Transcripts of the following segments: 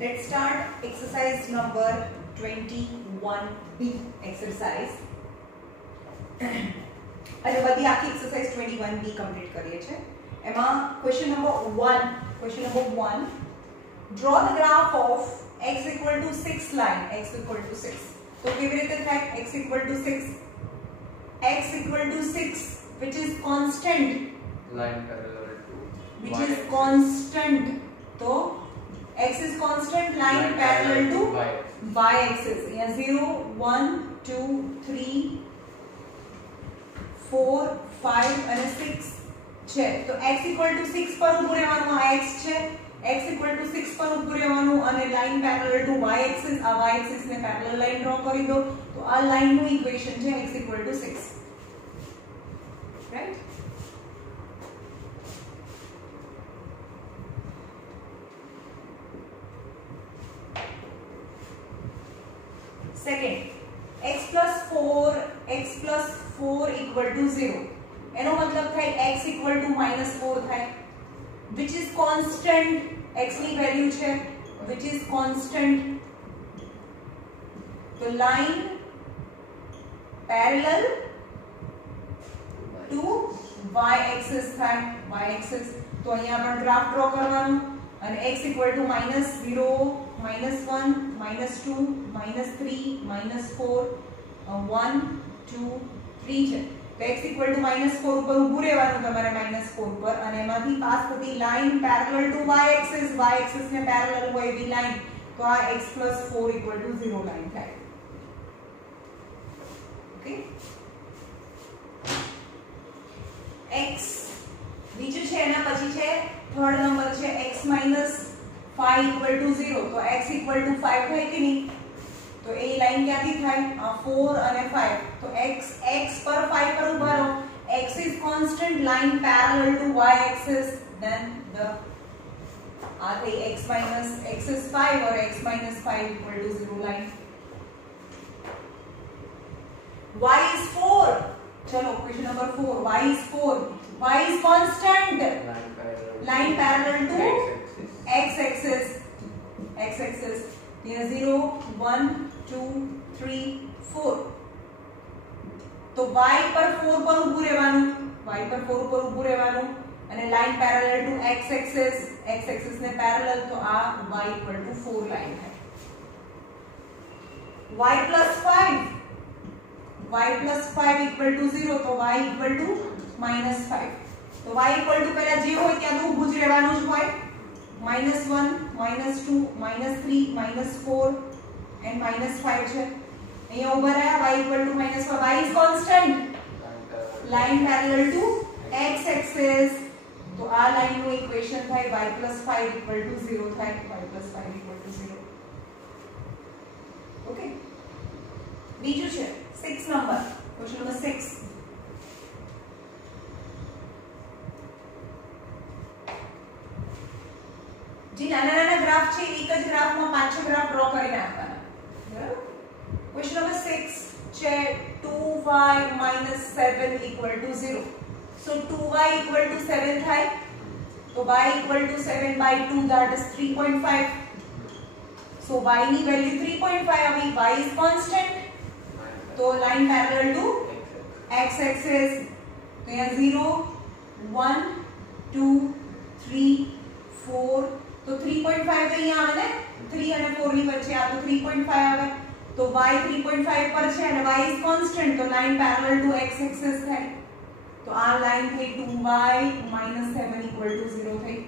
Let's start exercise number 21B exercise. અને બધી આખી exercise 21B complete કરીએ છે. એમાં question number 1 draw the graph of x equal to 6 line x equal to 6. તો કેવી રીતે થાય x equal to 6 which is constant line parallel to which is constant. So x is constant, line parallel to y axis. यहाँ 0 1 2 3 4 5 અને 6 છે. તો x equal to 6 પર ઊભું રહેવાનું. આ x છે, x equal to 6 પર ઊભું રહેવાનું અને line parallel to y axis. આ y axis ને parallel line draw કરી દો. તો આ લાઈન નું ઇક્વેશન છે x equal to 6. Right? Second, x plus 4 equal to 0. એનો મતલબ થાય x equal to -4 થાય. Which is constant, x ની વેલ્યુ છે, which is constant. તો line parallel to y axis થાય, y axis. તો અહીંયા પણ ગ્રાફ ડ્રો કરવાનું અને x equal to -0 -1 -2 -3 -4 1 2 3 છે. તો x equal to -4 ઉપર ઊભું રહેવાનું તમારે -4 પર અને એમાંથી પાસ થતી line parallel to y axis ને પેરેલલ હોય એવી લાઈન. તો આ x + 4 equal to 0 લાઈન થાય. ઓકે, x બીજું છે એના પછી છે થર્ડ નંબર છે x - 5 equal to 0. તો x equal to 5 થાય કે નહીં? તો એ લાઈન ક્યાંથી થાય? 4 અને 5. તો x પર 5 પર ઊભા રહો. x is constant, line parallel to y axis, then the x is 5 or x - 5 equal to 0 line. y is 4. चलो question number 4. y is 4. y is constant, line parallel to x axis. Here 0 1 2 3 4. તો y પર 4 પર ઊભું રહેવાનું. y પર 4 પર ઊભું રહેવાનું અને line parallel to x axis ને પેરેલલ. તો આ y equal to 4 લાઈન થાય. y plus 5 equal to 0. તો y equal to -5. તો y equal to પહેલા જે હોય ત્યાં તો ઊભું જ રહેવાનું જ હોય. -1 -2 -3 -4 and -5 છે. અહીંયા ઊભા રહ્યા. y equal to -5. y is constant, line parallel to x axis. તો આ લાઈન નું ઇક્વેશન થાય y plus 5 equal to 0 થાય. y plus 5 equal to 0. Okay, બીજું છે 6 નંબર, ક્વેશ્ચન નંબર 6. જે નાના નાના ગ્રાફ છે એક જ ગ્રાફમાં 5-6 ગ્રાફ ડ્રો કરીને આપવાના. બરાબર? ક્વેશ્ચન નંબર 6 છે 2y - 7 equal to 0. So 2y equal to 7 થાય. તો y equal to 7 by 2, that is 3.5. So y ની વેલ્યુ 3.5 આવી. y is constant, તો line parallel to x axis. તો અહીંયા 0 1 2 3 4. તો 3.5 અહીંયા આવે ને, 3 અને 4 ની વચ્ચે આ. તો 3.5 આવે. તો y 3.5 પર છે અને y is constant, તો line parallel to x axis થાય. તો આ લાઈન થઈ 2y - 7 equal to 0 થઈ.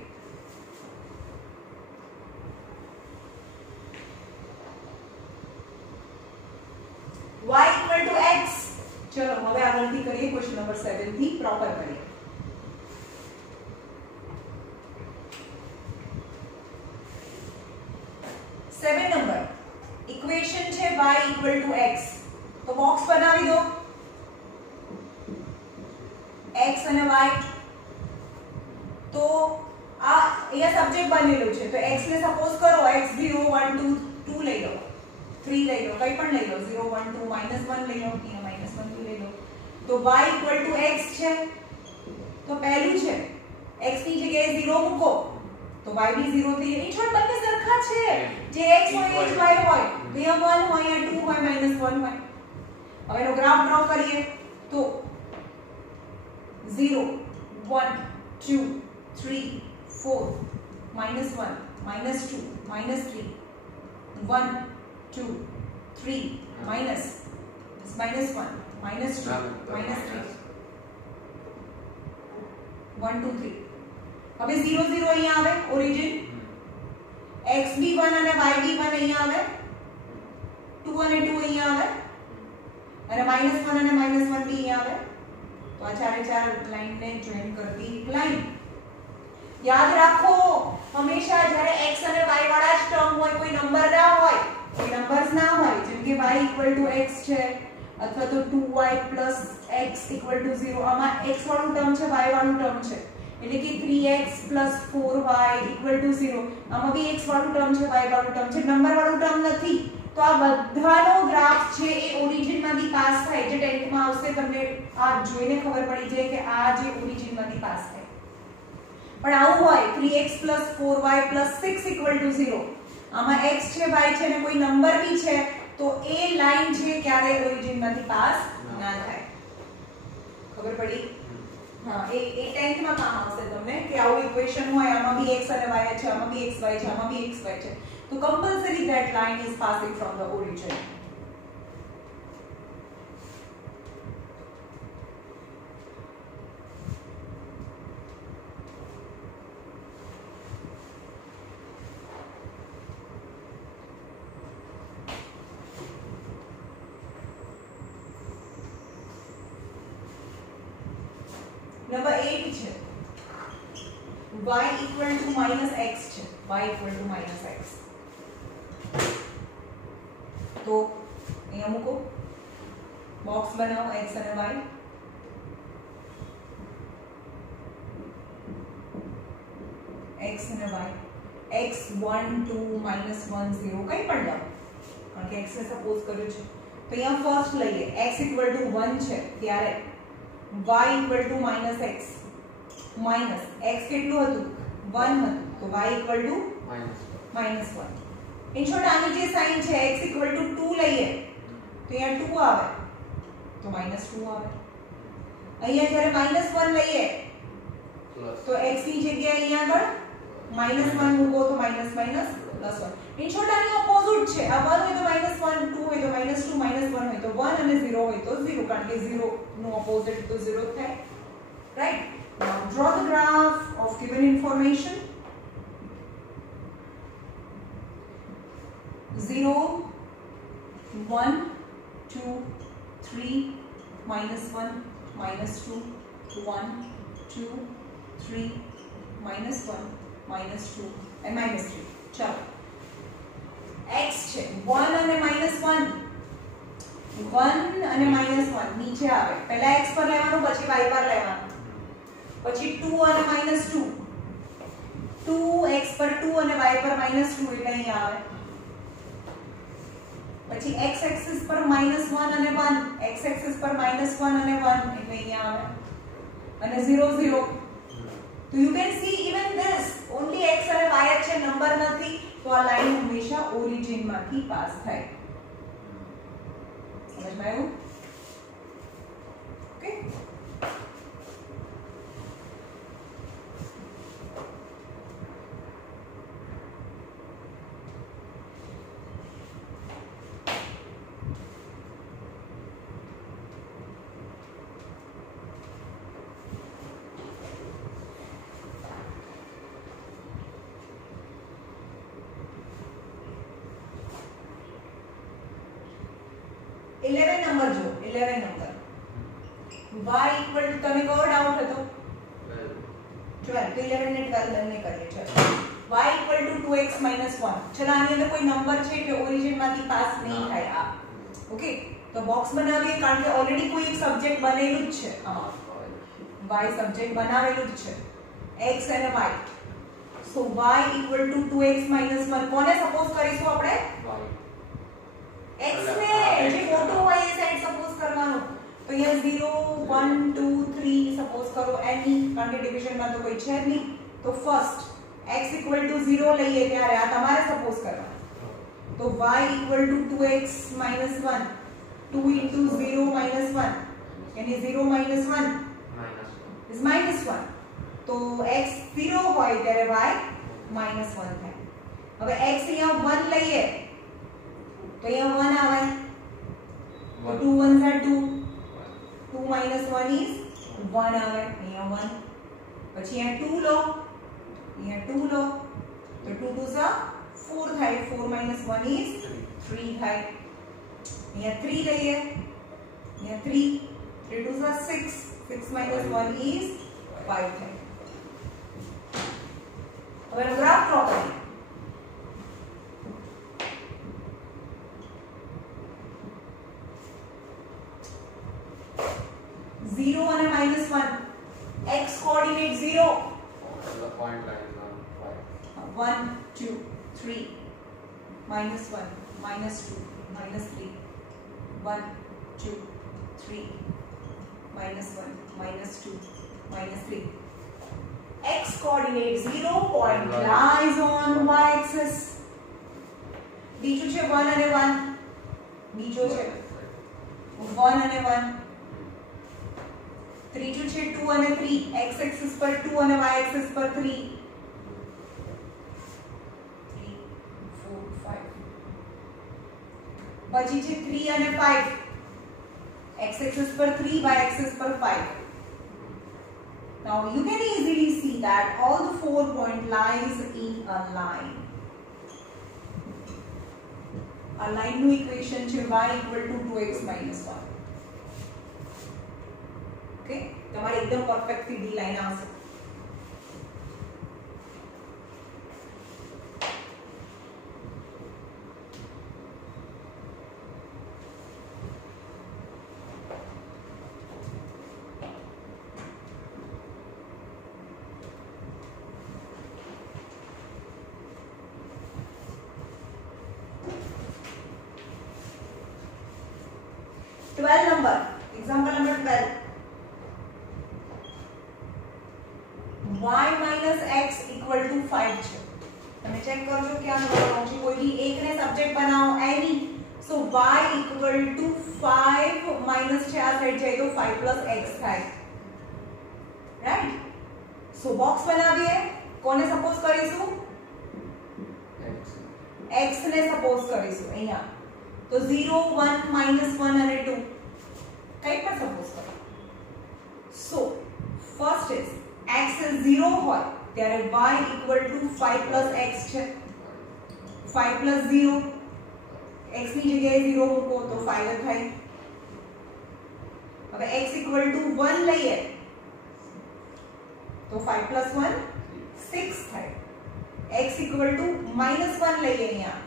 y equal to x. ચલો હવે આગળથી કરીએ ક્વેશ્ચન નંબર 7 થી પ્રોપર કરીએ. નંબર ઇક્વેશન છે y equal to x. તો બોક્સ બનાવી દો x અને y. તો આ અહીંયા સબ્જેક્ટ બનેલું છે. તો x ને સપોઝ કરો x 0 1 2 2 લઈ લો, 3 લઈ લો, કંઈ પણ લઈ લો, 0 1 2 -1 લઈ લો, અહીંયા -1 2 લઈ લો. તો y equal to x છે. તો પહેલું છે x ની જગ્યાએ 0 મૂકો. તો y બી 0 થઈ જાય. ઈચ્છો બંને સરખા છે, જે x હોય એ જ y હોય. તો અહીંયા 1 હોય, અહીંયા 2 હોય, -1 હોય. હવે એનો ગ્રાફ ડ્રો કરીએ તો 0 1 2 3 4 -1 -2 -3 1 2 3 minus -1 -2 -3 1 2 3. હવે 0 0 અહીંયા આવે ઓરિજિન, x_1 અને y_1 અહીંયા આવે, 2 અને 2 અહીંયા આવે, અને -1 અને -1 બી અહીંયા આવે. તો આ ચારે ચાર લાઈન ને જોઈન કરતી એક લાઈન. યાદ રાખો હંમેશા જ્યારે x અને y વાળા જ ટર્મ હોય, કોઈ નંબર ના હોય, કોઈ નંબર્સ ના હોય, જેમ કે y x છે અથવા તો 2y + x = 0, આમાં x વાળું ટર્મ છે, y વાળું ટર્મ છે, એટલે કે 3x + 4y = 0, આમાં બી x વાળું ટર્મ છે, y વાળું ટર્મ છે, નંબર વાળું ટર્મ નથી. તો આ બધાનો ગ્રાફ છે એ ઓરિજિન માંથી પાસ થાય. જે 10th માં આવશે તમને આ જોઈને ખબર પડી જાય કે આ જે ઓરિજિન માંથી પાસ થાય. પણ આવું હોય 3x + 4y + 6 = 0, આમાં x છે, y છે અને કોઈ નંબર બી છે, તો એ લાઈન છે ક્યારે ઓરિજિન માંથી પાસ ના થાય. ખબર પડી? હા, એ 10th માં કામ આવશે તમને કે આવું ઇક્વેશન હોય, આમાં બી x અને y છે, આમાં બી xy છે, આમાં બી xy છે, તો compulsory that line is passing from the origin. Number 8 છે y = -x છે, y = -x. તો અહીંયા મૂકો, બોક્સ બનાવો x અને y. x અને y, x 1 2 -1 0 કંઈ પણ લો, કારણ કે x ને સપોઝ કર્યું છે. તો અહીંયા ફર્સ્ટ લઈએ, x = 1 છે ત્યારે y = -x માઈનસ x કેટલું હતું? 1 હતું, તો y = -1. ઇન શોર્ટ આની જે સાઈન છે x = 2 લઈએ તો અહીંયા 2 આવે, તો -2 આવે. અહીંયા જ્યારે -1 લઈએ તો x ની જગ્યાએ અહીંયા આગળ -1 મૂકો તો +1. ઇન શોર્ટ આની ઓપોઝિટ છે. આ 1 હોય તો -1, 2 હોય તો -2, -1 હોય તો 1 અને 0 હોય તો 0, કારણ કે 0 નો ઓપોઝિટ તો 0 થાય. Right? Now draw the graph of given information. 0 1 2 3 -1 -2 1 2 3 -1 -2 and -3. ચાલો, x છે 1 અને -1, 1 અને -1 નીચે આવે. પહેલા x પર લેવાનું, પછી y પર લેવાનું, પછી 2 અને -2, 2 x પર 2 અને y પર -2 એટલે અહીં આવે. પછી x axis પર -1 અને 1, x axis પર -1 અને 1 એટલે અહીં આવે, અને 0 0. તો you can see even this only x અને y છે, નંબર નથી, તો આ લાઈન હંમેશા ઓરિજિન માંથી પાસ થાય. સમજમાં આવ્યું? ઓકે. નંબર જો 11 નંબર y = તમે કયો ડાઉટ હતો? 12. તો 11 ને 12 બંને કરીએ. ચલો, y = 2x - 1. ચલો, આની અંદર કોઈ નંબર છે કે ઓરિજિન માંથી પાસ નહીં થાય. આ ઓકે, તો બોક્સ બનાવીએ, કારણ કે ઓલરેડી કોઈ એક સબ્જેક્ટ બનેલું જ છે. આમાં y સબ્જેક્ટ બનાવેલું જ છે, x અને y. સો y = 2x - 1. કોને સપોઝ કરીશું આપણે? x ને, જે મોટું હોય એ સાઈડ સપોઝ કરવાનું. તો અહીંયા 0 1 2 3 સપોઝ કરો એની, કારણ કે ડિવિઝન માં તો કોઈ છે જ નહીં. તો ફર્સ્ટ x इक्वल टू 0 લઈએ ત્યારે આ તમારે સપોઝ કરવાનું. તો y equal to 2x minus 1, 2 into 0 minus 1, यानी 0 minus 1 is minus 1. तो x 0 હોય ત્યારે y minus 1 થાય. હવે x અહીંયા 1 લઈએ તો અહીંયા 1 આવે, તો 2 1s are 2, 2 minus 1 is 1 આવે, અહીંયા 1. પછી અહીંયા 2 લો, અહીંયા 2 લો, તો 2 2s are 4 થાય, 4 minus 1 is 3 થાય. અહીંયા 3 લઈએ, અહીંયા 3, 3 2s are 6, 6 minus 1 is 5 થાય. હવે એનો ગ્રાફ ડ્રો કરીએ. 0 અને -1, x coordinate 0, The point line on 1 2 3, -1 -2 -3, 1 2 3, -1 -2 -3. X coordinate 0 point lies on y axis. બીજું છે 1 અને 1, બીજો છે 1 અને 1. ત્રીજું છે 2 અને 3, x axis પર 2 અને y axis પર 3, 3 4 5. પછી છે 3 અને 5, x axis પર 3, y axis પર 5. Now you can easily see that all the 4 point lies in a line. A line નું equation છે y equal to 2x minus 1. Okay, તમારે એકદમ પરફેક્ટલી ડી લાઈન આવશે. number, example number 12. y minus x equal to 5 છે. તમે check કરજો કે આ નંબર છે, કોઈ બી એકને સબ્જેક્ટ બનાવો એની. સો y equal to 5 minus છે આ સાઈડ જાય તો 5 plus x થાય. રાઈટ? સો બોક્સ બનાવીએ. કોને સપોઝ કરીશું? x ને સપોઝ કરીશું અહીંયા. તો 0 1 -1 અને 2 કઈ પણ સપોઝ કરો. So first is x is 0 હોય ત્યારે y equal to 5 plus x છે. 5 plus 0, x ની જગ્યાએ 0 મૂકો તો 5 થાય. હવે x equal to 1 લઈએ તો 5 plus 1 6 થાય. x equal to -1 લઈએ અહીંયા,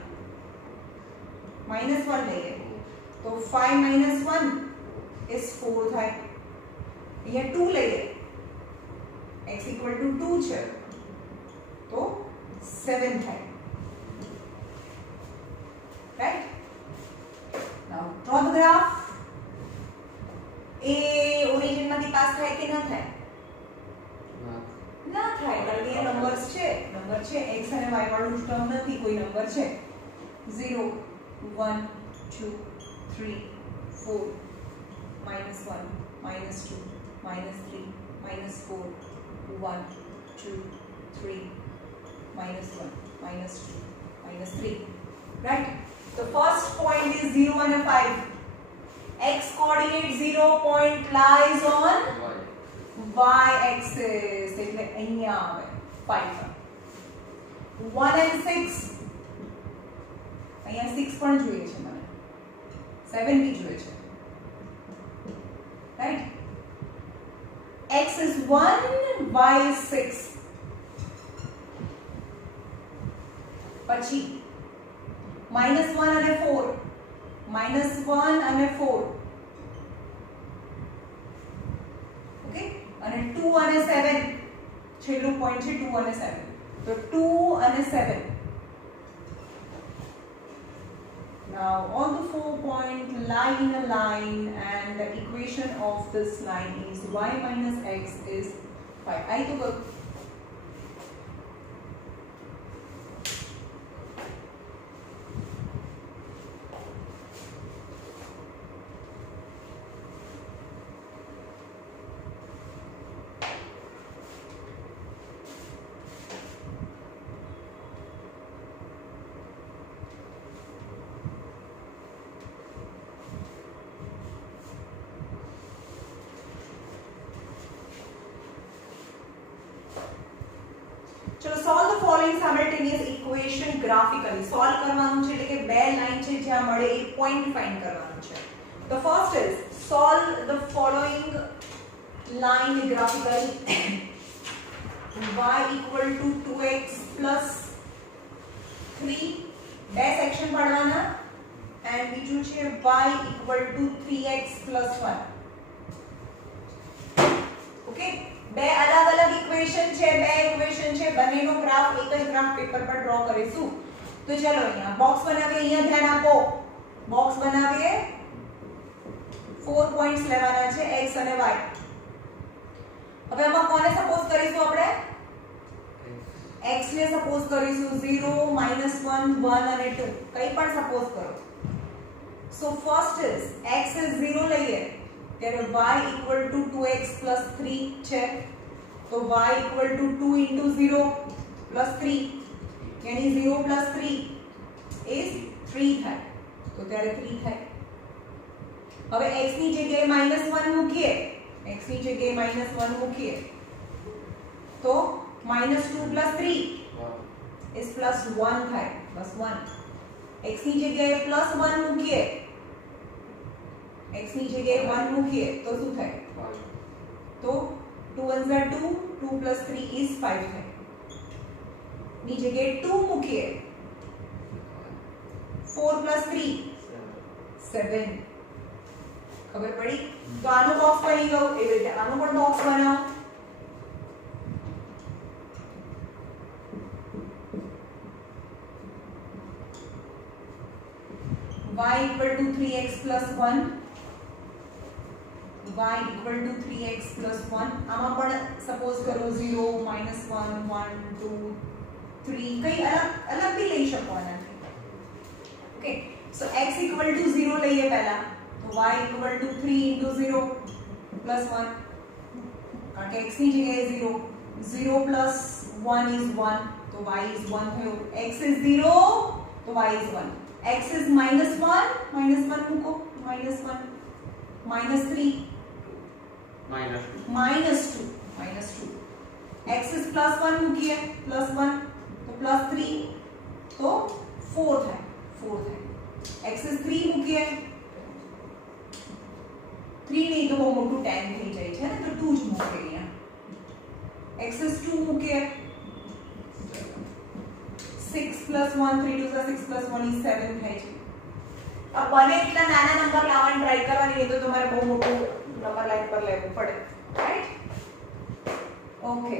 -1 લઈએ તો 5 minus 1 is 4 થાય. અહીંયા 2 લઈએ, x equal to 2 છે તો 7 થાય. Right? Now draw the graph. A origin માંથી પાસ થાય કે ના થાય? ના થાય, કારણ કે એ નંબર્સ છે, નંબર છે, x અને y વાળું ટર્મ નથી, કોઈ નંબર છે. 0 1 2 3 4 -1 -2 -3 -4 1 2 3 -1 -2 -3. Right? The first point is 0 and 5. X coordinate 0 point lies on y axis. એટલે અહીંયા આવે 5. 1 and 6. અહીંયા 6 પણ જોઈએ છે મને. 7 બી જોઈએ છે. Right? X is 1, y is 6. પછી -1 અને 4, -1 અને 4. ઓકે, અને 2 અને 7, છેલ્લું પોઈન્ટ છે 2 અને 7. તો 2 અને 7. Now all the 4 points lie in a line and the equation of this line is y minus x is 5. I to go. Solving simultaneous equation graphically solve કરવાનું છે એટલે કે બે લાઈન છે જ્યાં મળે એ પોઈન્ટ ફાઇન્ડ કરવાનું છે. The first is solve the following line graphically. Y equal to 2x plus 3 બે સેક્શન પાડવાના and બીજું છે y equal to 3x plus 1. Okay, બે અલગ અલગ ઇક્વેશન છે, બંનેનો ગ્રાફ એક જ ગ્રાફ પેપર પર ડ્રો કરીશું. તો ચલો અહીંયા બોક્સ બનાવીએ, અહીંયા ધ્યાન આપો. બોક્સ બનાવીએ, 4 પોઈન્ટ્સ લેવાના છે x અને y. હવે આમાં કોને સપોઝ કરીશું આપણે? x ને સપોઝ કરીશું 0 -1 1 અને 2 કંઈ પણ સપોઝ કરો. So first is x is 0 લઈએ ત્યારે y equal to 2x plus 3 છે. તો y equal to 2 into 0 plus 3 यानी 0 plus 3 is 3 થાય. તો ત્યારે 3 થાય. હવે x ની જગ્યાએ -1 મૂકીએ, તો -2 plus 3 is +1 થાય, +1. x ની જગ્યાએ +1 મૂકીએ, તો શું થાય? તો 2 1 2, 2 plus 3 is 5 થાય. ની જગ્યાએ 2 મૂકીએ, 4 plus 3 7. ખબર પડી? તો આનું બોક્સ બની ગયું. એવી રીતે આનું પણ બોક્સ બનાવો. y equal to 3x plus 1. y equal to 3x plus 1. આમાં પણ સપોઝ કરો 0 -1 1 2 3 કઈ અલગ भी લઈ શકો આનાથી. Okay, so x equal to 0 લઈએ પહેલા. तो y equal to 3 into 0 plus 1. કારણ કે x ની જગ્યાએ 0 plus 1 is 1. તો y is 1 થયો. x is 0 તો y is 1. x is -1 મૂકો, -1 -3 -2 x is +1 મૂકીએ, +1 તો +3 તો 4 થાય. x is 3 મૂકીએ, 3 नहीं तो वो मोटू 10 થઈ જાય છે ને, તો 2 જ મૂકે અહીંયા. x is 2 મૂકે, 6 plus 1 3 2 6 plus 1 is 7 થાય છે. अब બને એટલા નાના નંબર લાવવાની ટ્રાય કરવાની, નહીં તો તમારે બહુ મોટું નંબર લાઈન પર લેવું પડે, right? Okay,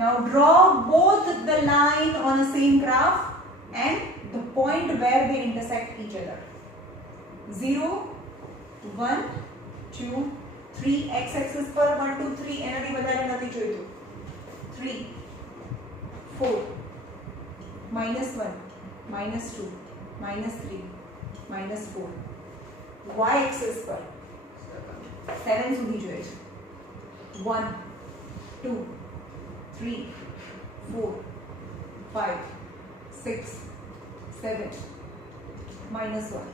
now draw both the line on the same graph and the point where they intersect each other. 0 1 2 3 x axis પર 1 2 3 એનાથી વધારે નથી જોઈતું. 3 4 -1 -2 -3 -4 y axis પર 7 સુધી જોઈએ છે. 1 2 3 4 5 6 7 -1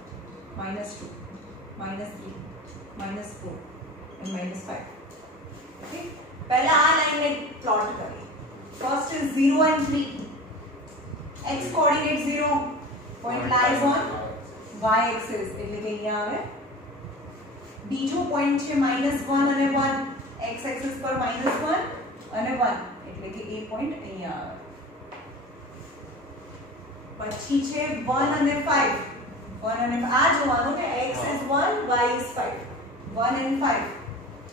-2 -3 -4 and -5. Okay, पहला आ लाइन में प्लॉट करें. First is 0 and 3. x coordinate 0 point lies on y axis એટલે કે અહીંયા આવે. બીજો પોઈન્ટ છે -1 અને 1. x axis પર -1 અને 1 એટલે કે એ પોઈન્ટ અહીંયા આવે. પછી છે 1 અને 5. 1 અને આ જોવાનું કે x is 1 y is 5. 1 and 5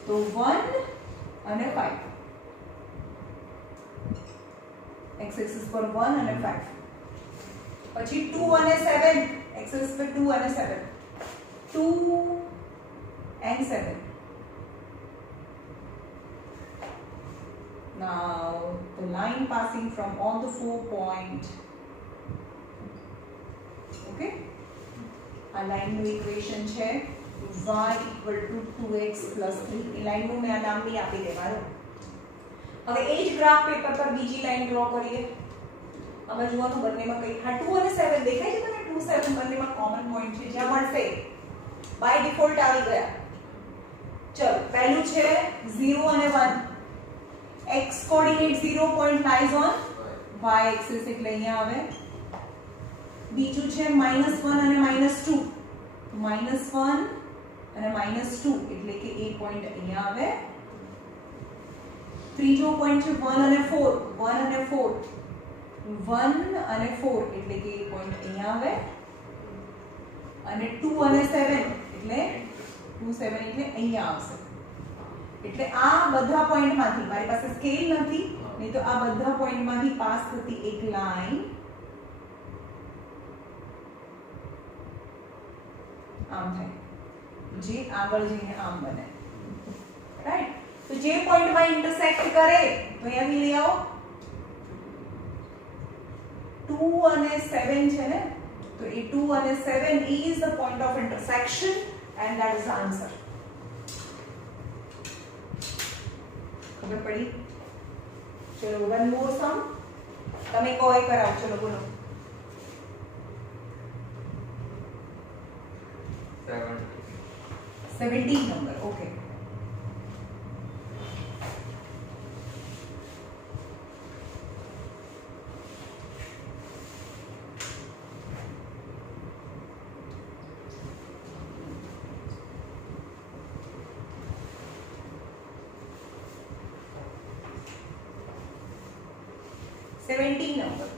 તો 1 અને 5. x axis પર 1 અને 5. પછી 2 અને 7. x axis પર 2 અને 7. 2 and 7. Now the line passing from all the 4 points. Okay, આ લાઈન નું ઇક્વેશન છે y equal to 2x plus 3. A line નું મેં આ નામ બી આપી દેવાનું. હવે એ જ ગ્રાફ પેપર પર બીજી લાઈન ડ્રો કરીએ. આમાં જોવાનું બંનેમાં કઈ હા 2 અને 7 દેખાય છે તમને. 2 7 બંનેમાં કોમન પોઈન્ટ છે જ્યાં મળશે બાય ડિફોલ્ટ આવી ગયા. ચલો પહેલું છે 0 અને 1. x coordinate 0 point lies on y axis એટલે અહીંયા આવે. બીજું છે -1 અને -2. -1 અને -2 એટલે કે એ પોઈન્ટ અહીંયા આવે. ત્રીજો પોઈન્ટ છે 1 અને 4. 1 અને 4 એટલે કે એ પોઈન્ટ અહીંયા આવે. અને 2 અને 7 એટલે 2 7 એટલે અહીંયા આવશે. એટલે આ બધા પોઈન્ટમાંથી, મારી પાસે સ્કેલ નથી, નહીં તો આ બધા પોઈન્ટમાંથી પાસ થતી એક લાઈન આમ થાય, જે આગળ જઈને આમ બને. રાઈટ? તો જે પોઈન્ટમાં ઇન્ટરસેક્ટ કરે તો અહીંયાથી લઈ આવો. 2 અને 7 છે ને, તો એ 2 અને 7 is the point of intersection and that is the answer. ખબર પડી? ચલો one more sum. તમે કહો એ કરાવો. ચલો બોલો. 17 number. Okay. number.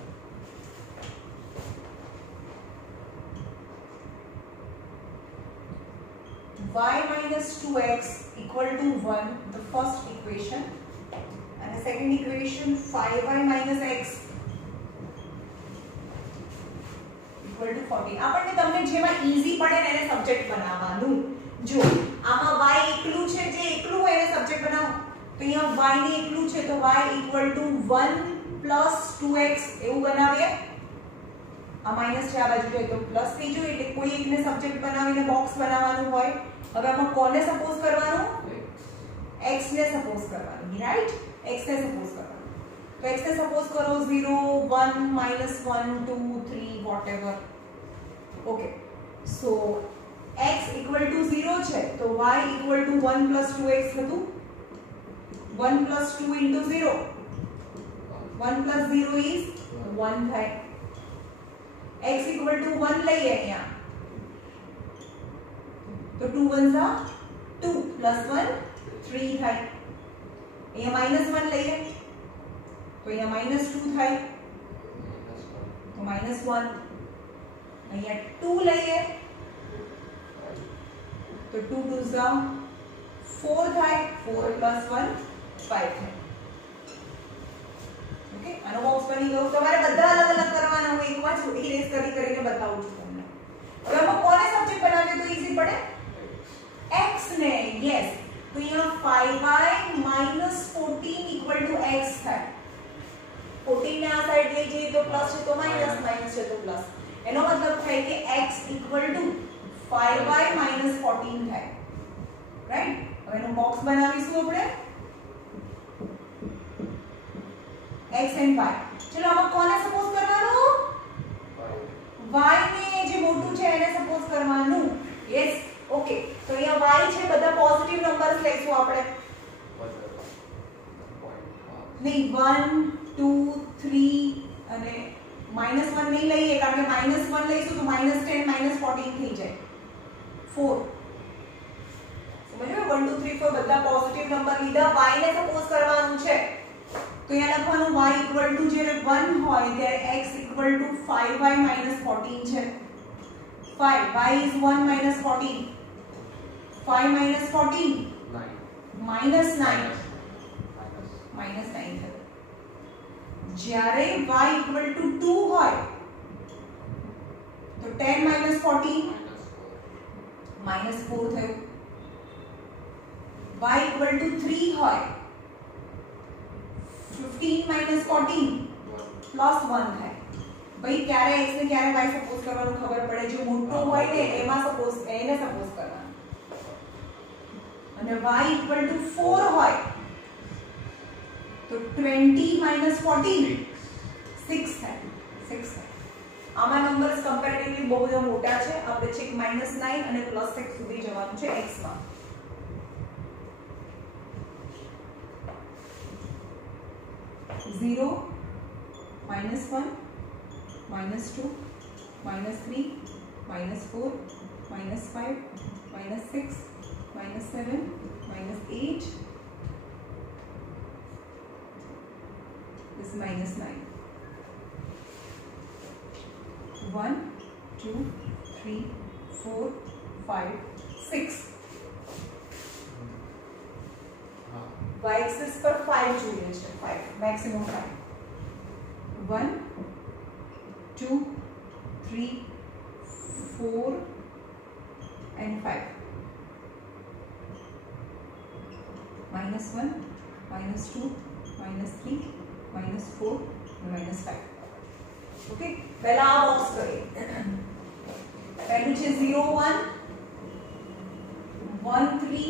Y minus 2x equal to 1, the first equation, and the second equation 5y minus x equal to 40. આપણને તમને જેમાં ઈઝી પડે ને એને સબ્જેક્ટ બનાવવાનું. જો આમાં y એકલું છે, જે એકલું હોય એને સબ્જેક્ટ બનાવો. તો અહીંયા y ને એકલું છે તો y equal to 1 plus 2x એવું બનાવીએ. આ માઈનસ છે, આ બાજુ જોઈએ તો પ્લસ થઈ જાય, એટલે કોઈ એકને સબ્જેક્ટ બનાવીને બોક્સ બનાવવાનું હોય. હવે આમાં કોને સપોઝ કરવાનું? x ને સપોઝ કરવાનું. રાઈટ? x ને સપોઝ કરવાનું. તો x ને સપોઝ કરો 0 1 -1 2 3 whatever. Okay. So x equal to 0 છે તો y equal to 1 plus 2x હતું. 1 plus 2 into 0. 1 plus 0 is 1 થાય. x equal to 1 લઈએ અહીંયા તો 2 1s are 2 plus 1 3 થાય. અહીંયા -1 લઈએ તો અહીંયા -2 થાય તો -1. અહીંયા 2 લઈએ તો 2 2s are 4 થાય. 4 plus 1 5 થાય. ઓકે, આનો બોક્સ બની ગયો. તમારે બધા અલગ અલગ કરવાના હોય. એકવાર જ ઇરેઝ કરીને બતાવું છું તમને. હવે આમાં કોને સબ્જેક્ટ બનાવીએ તો ઈઝી પડે? x ને. યસ. તો અહીંયા 5y -14 equal to x થાય. 14 ને આ સાઈડ લઈ જઈએ તો પ્લસ છે તો માઈનસ, માઈનસ છે તો પ્લસ. એનો મતલબ થાય કે x equal to 5y -14 થાય. રાઈટ? હવે એનું બોક્સ બનાવીશું આપણે. x and y. ચલો આમાં કોને સપોઝ કરવાનું? y ને જે મોટું છે એને સપોઝ કરવાનું. યસ. ઓકે. તો અહીંયા y છે, બધા પોઝિટિવ નંબર્સ લઈશું આપણે. નહીં 1 2 3 અને -1 નહીં લઈએ કારણ કે -1 લઈશું તો -10 -14 થઈ જાય. 4 સમજો? 1 2 3 4 બધા પોઝિટિવ નંબર લીધા. y ને સપોઝ કરવાનું છે તો અહીંયા લખવાનું y equal to જ્યારે 1 હોય ત્યારે x equal to 5y -14 છે. 5 y is 1 -14. 5 -14 -9 થયું. જ્યારે y equal to 2 હોય તો 10 -14 -4 થયું. y equal to 3 હોય 15 -14 +1 થાય. ભાઈ ક્યારે x ને ક્યારે y સપોઝ કરવાનું ખબર પડે. જો મોટો હોય ને એમાં સપોઝ એને સપોઝ કરવાનું. અને y equal to 4 હોય તો 20 -14 6 થાય. 6 થાય. આમાં નંબર્સ કમ્પેરેટિવલી બહુ બધા મોટા છે. આપણે છેક -9 અને +6 સુધી જવાનું છે x માં. -1, -2, -3, -4, -5, -6, -7, -8. This is -9. 1, 2, 3, 4, 5, 6. Y axis पर 5 જોઈએ છે, 5 maximum 5. 1, 2, 3, 4 and 5. -1, -2, -3, -4 and -5. ઓકે, પહેલા આ બોક્સ કરીએ. પહેલું છે 0 1 1 3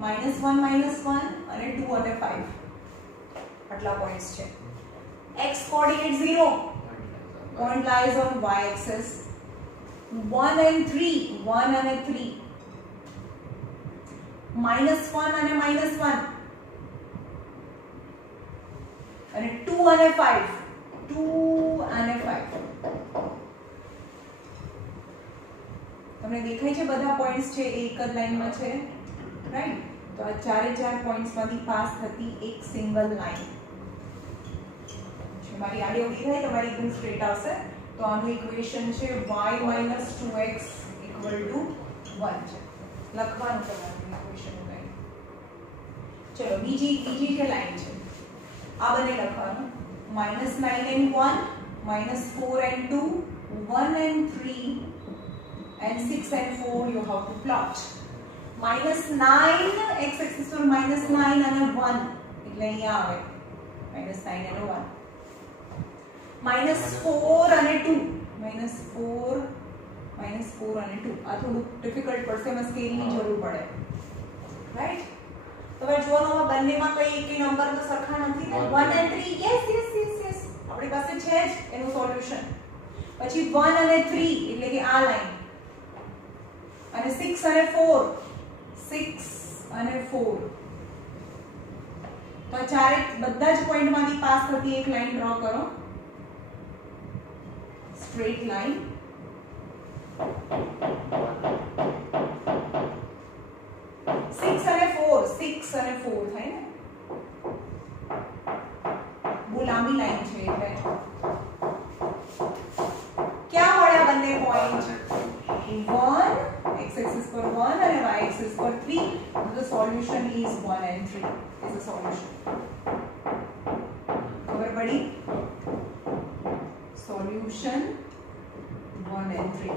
-1 -1 અને 2 અને 5. આટલા પોઈન્ટ્સ છે. x coordinate 0, point lies on y axis. 1 and 3, 1 અને 3, -1 અને -1 અને 2 અને 5, 2 અને 5. તમને દેખાય છે બધા પોઈન્ટ્સ છે એ એક જ લાઈનમાં છે, રાઈટ? તો આ ચારે ચાર પોઈન્ટ્સમાંથી પાસ થતી એક સિંગલ લાઈન છે. મારી આડી અવળી થાય તમારી એકદમ સ્ટ્રેટ આવશે. તો આનું ઇક્વેશન છે y - 2x = 1 છે. લખવાનું તમારું ઇક્વેશન લાઈન. ચલો બીજી જે લાઈન છે આ બને લખવાનું. -9 and 1, -4 and 2, 1 and 3 and 6 and 4 you have to plot. -9 x axis પર -9 અને 1 એટલે અહીંયા આવે -9 અને 1. -4 અને 2, -4 અને 2. આ થોડું ડિફિકલ્ટ પડશે, એમાં સ્કેલની જરૂર પડે, રાઈટ? હવે જોવાનું બંનેમાં કઈ એક નંબર તો સરખા નથી ને. 1 and 3 યસ આપણી પાસે છે જ એનું સોલ્યુશન. પછી 1 અને 3 એટલે કે આ લાઈન, અને 6 અને 4, 6 અને 4. તો ચારે બધા જ પોઈન્ટમાંથી પાસ થતી એક લાઈન ડ્રો કરો, સ્ટ્રેટ લાઈન. સિક્સ અને ફોર થાય ને, બહુ લાંબી લાઈન છે એટલે. ક્યાં મળ્યા બંને પોઈન્ટ? 1 x axis પર 1 અને y axis પર 3. The solution is 1 and 3 is the solution. ખબર પડી? Solution 1 and 3.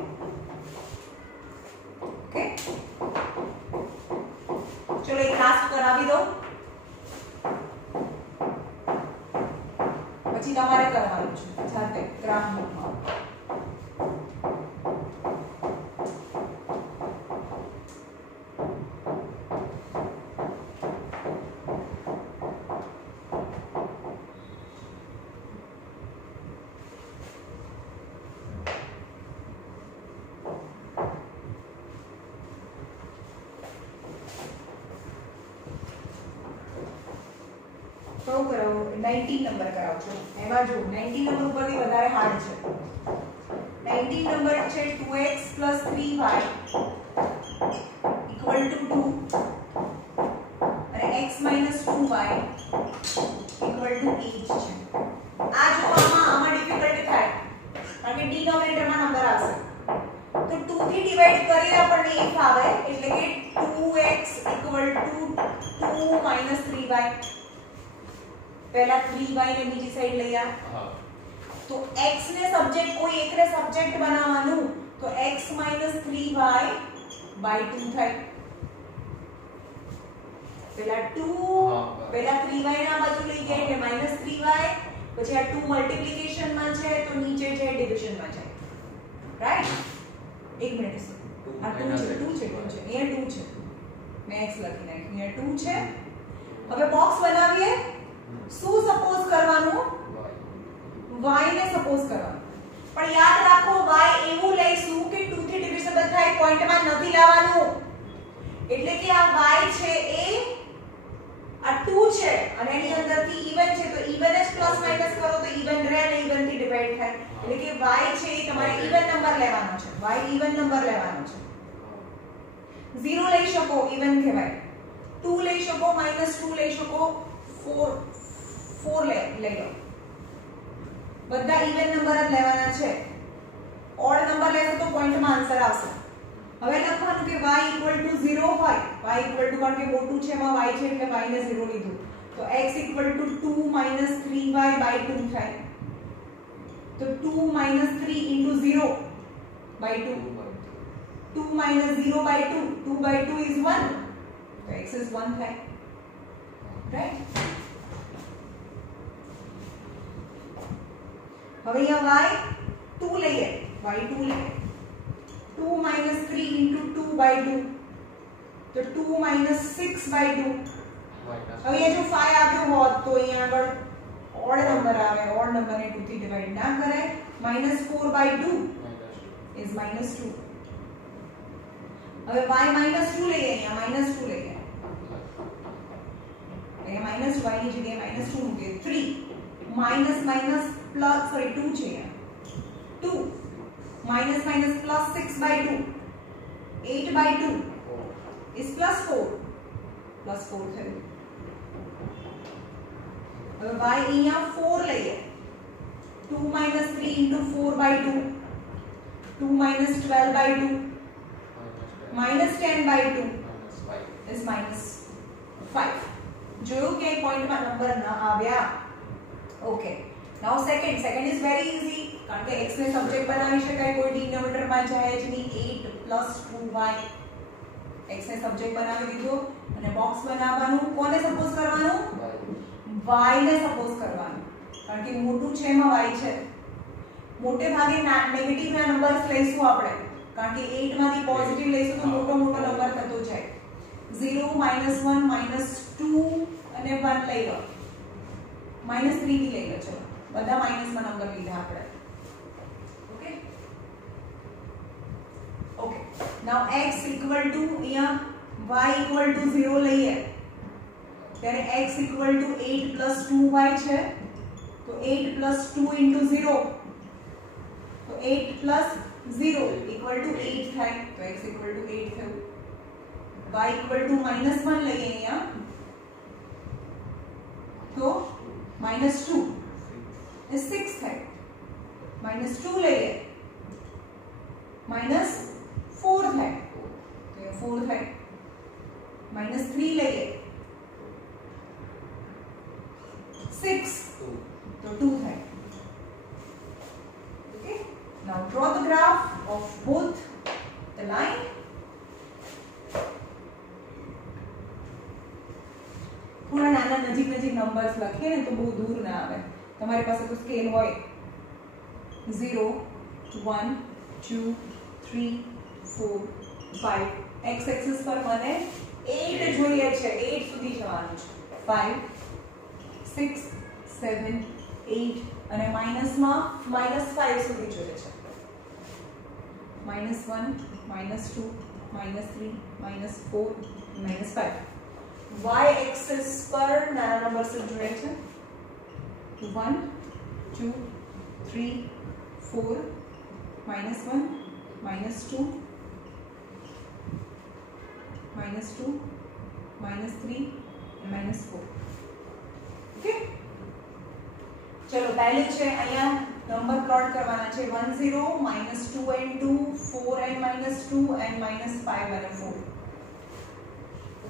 Okay? चलो एक लास्ट करावी दो, પછી તમારે કરવાનું છે જાતે ગ્રાફ બુકમાં. તો કરાવો 19 નંબર કરાવો છો. એમાં જો 19 નંબર ઉપરથી વધારે હાર્ડ છે. 19 નંબર છે 2x + 3y = 2 અને x - 2y = 8 છે. આ જો આમાં ડિફિકલ્ટી થાય કારણ કે ડિનોમિનેટરમાં નંબર આવશે. તો 2 થી ડિવાઇડ કરીને આપણને 1 આવે એટલે કે 2x = 2 - 3y. પહેલા 3y ને બીજી સાઈડ લઈ આ. તો x ને સબ્જેક્ટ કોઈ એકને સબ્જેક્ટ બનાવવાનું, તો x - 3y / 2 થાય. પહેલા 3y ને આ બાજુ લઈ ગયા એટલે -3y. પછી આ 2 મલ્ટીપ્લિકેશન માં છે તો નીચે છે ડિવિઝન માં જાય, રાઈટ? એક મિનિટ, આ 2 છે અહીંયા 2 છે. મેં x લખી નાખ્યું, અહીંયા 2 છે. હવે બોક્સ બનાવીએ. શું સપોઝ કરવાનું? y ને સપોઝ કરવાનું. પણ યાદ રાખો y એવું લઈશું કે 2 થી ડિવિઝિબલ થાય, પોઈન્ટમાં નથી લાવવાનું. એટલે કે આ y છે એ આ 2 છે અને એની અંદરથી ઇવન છે તો ઇવન જ પ્લસ માઈનસ કરો તો ઇવન રહે અને ઇવન થી ડિવાઈડ થાય એટલે કે y છે એ તમારે ઇવન નંબર લેવાનો છે y ઇવન નંબર લેવાનો છે 0 લઈ શકો ઇવન કહેવાય 2 લઈ શકો -2 લઈ શકો 4 લઈ લો બધા ઇવન નંબર જ લેવાના છે ઓડ નંબર લેશો તો પોઈન્ટમાં આન્સર આવશે હવે લખવાનું કે y 0 હોય y કારણ કે મોટું છે એમાં y છે એટલે y ને 0 લીધું તો x 2 3y/2 થાય તો 2 - 3 * 0/2 2 - 0/2 2/2 is 1 so x is 1 થાય રાઈટ હવે અહીંયા y 2 લઈએ y 2 લઈએ 2 - 3 * 2/2 તો 2 - 6/2 હવે ये जो 5 આવ્યો હોત તો અહીંયા આગળ ઓડ નંબર આવે ઓડ નંબરને 2 થી ડિવાઈડ ના કરાય -4/2 is -2 હવે y -2 લઈએ અહીંયા -2 લઈએ અહીંયા -y ની જગ્યાએ -2 મૂકીએ 3 માઈનસ પ્લસ સોરી 2 છે અહીંયા 2 minus plus 6/2 8/2 is plus 4 થયું હવે y અહીંયા 4 લઈએ 2 - 3 * 4/2 2 - 12/2 -10/2 is -5 જોયું કે પોઈન્ટમાં નંબર ન આવ્યા okay Now second is very easy કારણ કે x ને સબ્જેક્ટ બનાવી શકાય કોઈ ડિનોમિનેટર માં જાય જ નહીં 8 + 2y x ને સબ્જેક્ટ બનાવી દીધો અને બોક્સ બનાવવાનું કોને સપોઝ કરવાનું y ને સપોઝ કરવાનું કારણ કે મોટું છે એમાં y છે મોટે ભાગે નેગેટિવ ના નંબર્સ લઈશું આપણે કારણ કે 8 માંથી પોઝિટિવ લઈશું તો મોટો નંબર થતો જાય 0 -1 -2 અને 1 લઈ લો -3 થી લઈ લો ચલો બધા માઈનસ માં નંબર લીધા આપણે ઓકે નાઉ x અહીંયા y 0 લઈએ ત્યારે x 8 + 2y છે તો 8 + 2 * 0 તો 8 + 0 = 8 થાય તો x 8 થયું y -1 લઈએ અહીંયા તો -2 is 6 થાય -2 લઈએ -4 થાય તો એ 4 થાય -3 લઈએ 6 તો 2 થાય okay now draw the graph of both the line થોડા નાના નજીક નંબર્સ લખીએ ને તો બહુ દૂર ના આવે તમારી પાસે તો સ્કેલ હોય 0 1 2 3 4 5 x એક્સિસ પર મને 8 જોઈએ છે 8 સુધી જવાનું છે 5 6 7 8 અને માઈનસમાં -5 સુધી જોઈએ છે -1 -2 -3 -4 -5 y એક્સિસ પર નાના નંબર્સ જોઈએ છે 1 2 3 4 -1 -2 -2 -3 and -4 ઓકે ચલો પહેલું છે અહીંયા નંબર પ્લોટ કરવાના છે 1 0 -2 and 2 4 and -2 and -5 and 4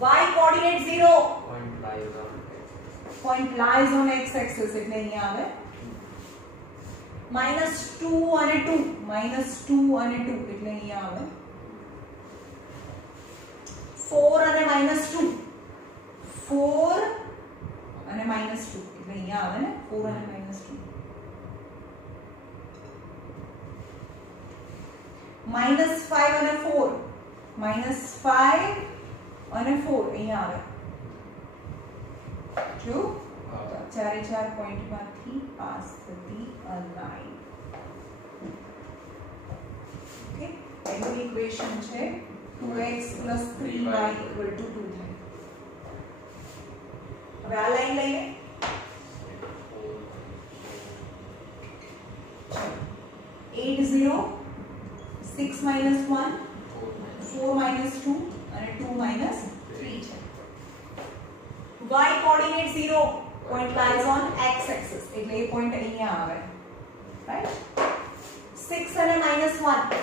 y coordinate 0 point lies on x axis એટલે અહીંયા આવે -2 અને 2 -2 અને 2 એટલે અહીંયા આવે 4 અને -2 4 અને -2 એટલે અહીંયા આવે ને 4 અને -2 -5 અને 4 -5 અને 4 અહીંયા આવે જો ચારે ચાર પોઈન્ટ માંથી પાસ થતી લાઈન ઓકે એનું ઇક્વેશન છે 2x + 3y = 2 થાય હવે આ લાઈન લઈએ 8 0 6 minus 1 4 minus 2 અને 2 minus 3 છે y coordinate 0 point lies on x axis એટલે એ પોઈન્ટ અહીંયા આવે રાઈટ 6 અને -1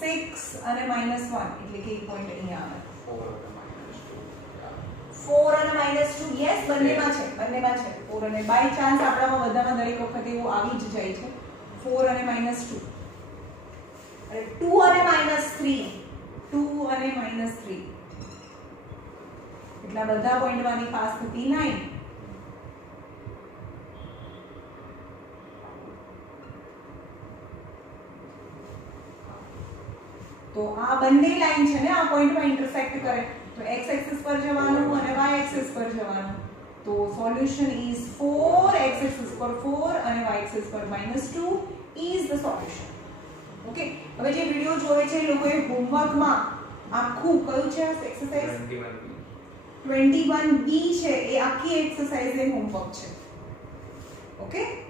6 અને -1 એટલે કે એ પોઈન્ટ અહીંયા આવે 4 અને -2 યસ બંનેમાં છે 4 અને બાય ચાન્સ આપણામાં બધામાં દરેક વખતે એવું આવી જ જાય છે 4 અને -2 અને 2 અને -3 એટલા બધા પોઈન્ટમાંથી પાસ થતી 9 તો આ બંને લાઈન છે ને આ પોઈન્ટમાં ઇન્ટરસેક્ટ કરે તો x એક્સિસ પર જવાનું અને y એક્સિસ પર જવાનું તો સોલ્યુશન ઇઝ 4 x એક્સિસ પર 4 અને y એક્સિસ પર -2 ઇઝ ધ સોલ્યુશન ઓકે હવે જે વિડિયો જોવે છે એ લોકોએ હોમવર્કમાં આખું કયું છે એક્સરસાઇઝ 21b છે એ આખી એક્સરસાઇઝ એ હોમવર્ક છે ઓકે